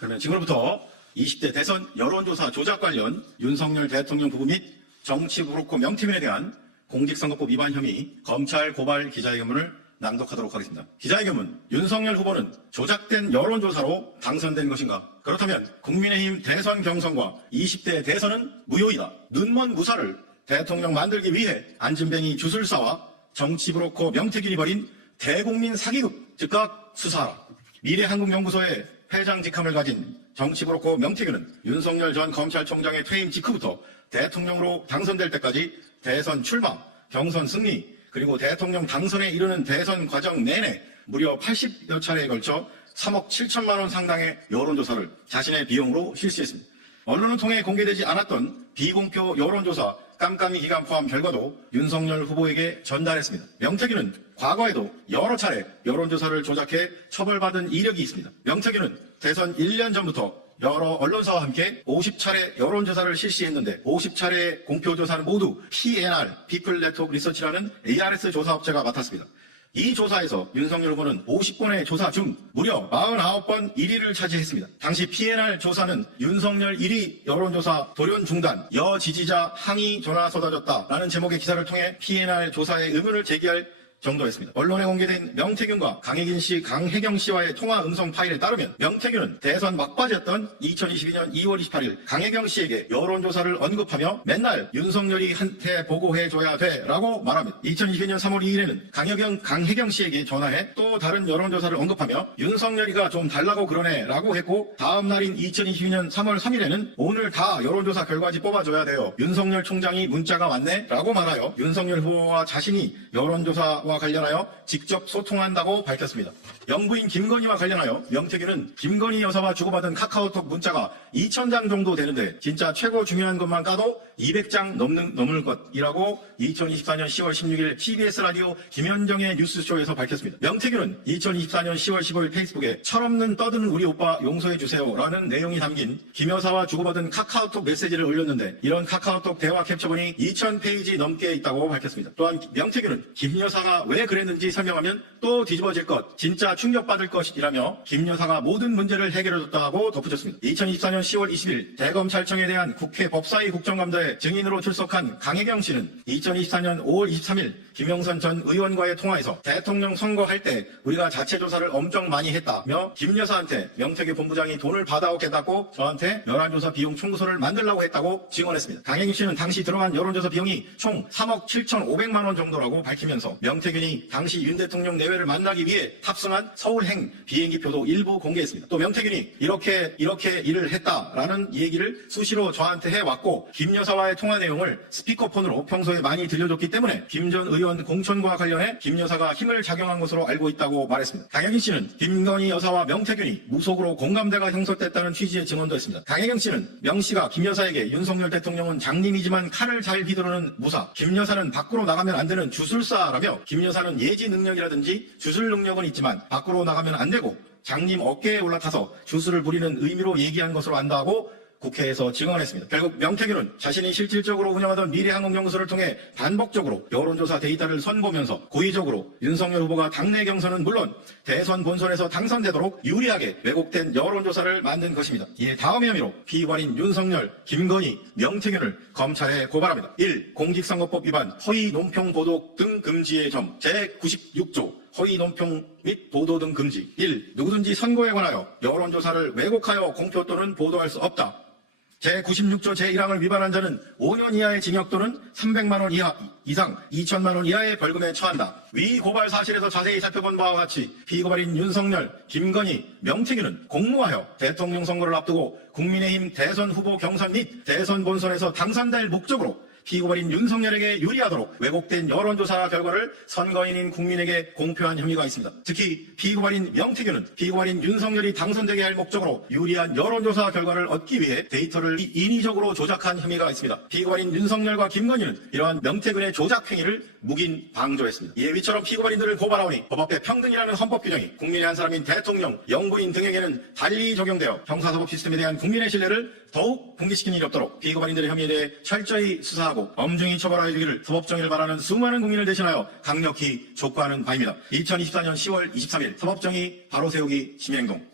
그러면 지금부터 20대 대선 여론조사 조작 관련 윤석열 대통령 부부 및 정치 브로커 명태균에 대한 공직선거법 위반 혐의 검찰 고발 기자회견문을 낭독하도록 하겠습니다. 기자회견문. 윤석열 후보는 조작된 여론조사로 당선된 것인가? 그렇다면 국민의힘 대선 경선과 20대 대선은 무효이다. 눈먼 무사를 대통령 만들기 위해 안진뱅이 주술사와 정치 브로커 명태균이 벌인 대국민 사기극 즉각 수사하라. 미래한국연구소의 회장 직함을 가진 정치 브로커 명태균은 윤석열 전 검찰총장의 퇴임 직후부터 대통령으로 당선될 때까지 대선 출마, 경선 승리, 그리고 대통령 당선에 이르는 대선 과정 내내 무려 80여 차례에 걸쳐 3억 7천만 원 상당의 여론조사를 자신의 비용으로 실시했습니다. 언론을 통해 공개되지 않았던 비공표 여론조사 깜깜이 기간 포함 결과도 윤석열 후보에게 전달했습니다. 명태균은 과거에도 여러 차례 여론조사를 조작해 처벌받은 이력이 있습니다. 명태균은 대선 1년 전부터 여러 언론사와 함께 50차례 여론조사를 실시했는데 50차례의 공표조사는 모두 PNR, 피플 네트워크 리서치라는 ARS 조사업체가 맡았습니다. 이 조사에서 윤석열 후보는 50번의 조사 중 무려 49번 1위를 차지했습니다. 당시 PNR 조사는 윤석열 1위 여론조사 돌연 중단, 여지지자 항의 전화 쏟아졌다라는 제목의 기사를 통해 PNR 조사의 의문을 제기할 정도였습니다. 언론에 공개된 명태균과 강혜긴 씨, 강혜경 씨와의 통화 음성 파일에 따르면 명태균은 대선 막바지였던 2022년 2월 28일 강혜경 씨에게 여론조사를 언급하며 맨날 윤석열이 한테 보고해줘야 돼 라고 말합니다. 2022년 3월 2일에는 강혜경 씨에게 전화해 또 다른 여론조사를 언급하며 윤석열이가 좀 달라고 그러네 라고 했고 다음 날인 2022년 3월 3일에는 오늘 다 여론조사 결과지 뽑아줘야 돼요. 윤석열 총장이 문자가 왔네 라고 말하여 윤석열 후보와 자신이 여론조사와 관련하여 직접 소통한다고 밝혔습니다. 영부인 김건희와 관련하여 명태균은 김건희 여사와 주고받은 카카오톡 문자가 2,000장 정도 되는데 진짜 최고 중요한 것만 까도 200장 넘을 것이라고 2024년 10월 16일 TBS 라디오 김현정의 뉴스쇼에서 밝혔습니다. 명태균은 2024년 10월 15일 페이스북에 철없는 떠드는 우리 오빠 용서해주세요 라는 내용이 담긴 김 여사와 주고받은 카카오톡 메시지를 올렸는데 이런 카카오톡 대화 캡처본이 2,000페이지 넘게 있다고 밝혔습니다. 또한 명태균은 김 여사가 왜 그랬는지 설명하면 또 뒤집어질 것, 진짜 충격받을 것이라며 김 여사가 모든 문제를 해결해줬다고 덧붙였습니다. 2024년 10월 20일 대검찰청에 대한 국회 법사위 국정감사에 증인으로 출석한 강혜경 씨는 2024년 5월 23일 김영선 전 의원과의 통화에서 대통령 선거할 때 우리가 자체 조사를 엄청 많이 했다며 김 여사한테 명태균 본부장이 돈을 받아오겠다고 저한테 여론조사 비용 청구서를 만들라고 했다고 증언했습니다. 강혜경 씨는 당시 들어간 여론조사 비용이 총 3억 7,500만 원 정도라고 밝히면서 명태균이 당시 윤 대통령 내외를 만나기 위해 탑승한 서울행 비행기표도 일부 공개했습니다. 또 명태균이 이렇게 일을 했다라는 얘기를 수시로 저한테 해왔고 김 여사와의 통화 내용을 스피커폰으로 평소에 많이 들려줬기 때문에 김 전 의원 공천과 관련해 김 여사가 힘을 작용한 것으로 알고 있다고 말했습니다. 강혜경 씨는 김건희 여사와 명태균이 무속으로 공감대가 형성됐다는 취지의 증언도 했습니다. 강혜경 씨는 명 씨가 김 여사에게 윤석열 대통령은 장님이지만 칼을 잘 휘두르는 무사, 김 여사는 밖으로 나가면 안 되는 주술사라며 김 여사는 예지 능력이라든지 주술 능력은 있지만 밖으로 나가면 안 되고 장님 어깨에 올라타서 주술을 부리는 의미로 얘기한 것으로 안다고 국회에서 증언했습니다. 결국 명태균은 자신이 실질적으로 운영하던 미래한국연구소를 통해 반복적으로 여론조사 데이터를 선보면서 고의적으로 윤석열 후보가 당내 경선은 물론 대선 본선에서 당선되도록 유리하게 왜곡된 여론조사를 만든 것입니다. 이에 다음의 혐의로 피고발인 윤석열, 김건희, 명태균을 검찰에 고발합니다. 1. 공직선거법 위반, 허위 논평 보도 등 금지의 점 제96조 허위 논평 및 보도 등 금지. 1. 누구든지 선거에 관하여 여론조사를 왜곡하여 공표 또는 보도할 수 없다. 제96조 제1항을 위반한 자는 5년 이하의 징역 또는 300만 원 이상 2천만 원 이하의 벌금에 처한다. 위 고발 사실에서 자세히 살펴본 바와 같이 피고발인 윤석열, 김건희, 명태균은 공모하여 대통령 선거를 앞두고 국민의힘 대선 후보 경선 및 대선 본선에서 당선될 목적으로 피고발인 윤석열에게 유리하도록 왜곡된 여론조사 결과를 선거인인 국민에게 공표한 혐의가 있습니다. 특히 피고발인 명태균은 피고발인 윤석열이 당선되게 할 목적으로 유리한 여론조사 결과를 얻기 위해 데이터를 인위적으로 조작한 혐의가 있습니다. 피고발인 윤석열과 김건희는 이러한 명태균의 조작 행위를 묵인 방조했습니다. 이에 위처럼 피고발인들을 고발하오니 법 앞에 평등이라는 헌법 규정이 국민의 한 사람인 대통령, 영부인 등에게는 달리 적용되어 형사사법 시스템에 대한 국민의 신뢰를 더욱 붕괴시키는 일이 없도록 피고발인들의 혐의에 대해 철저히 수사하고 엄중히 처벌하여 주기를 사법정의를 바라는 수많은 국민을 대신하여 강력히 촉구하는 바입니다. 2024년 10월 23일 사법정의 바로 세우기 심행동.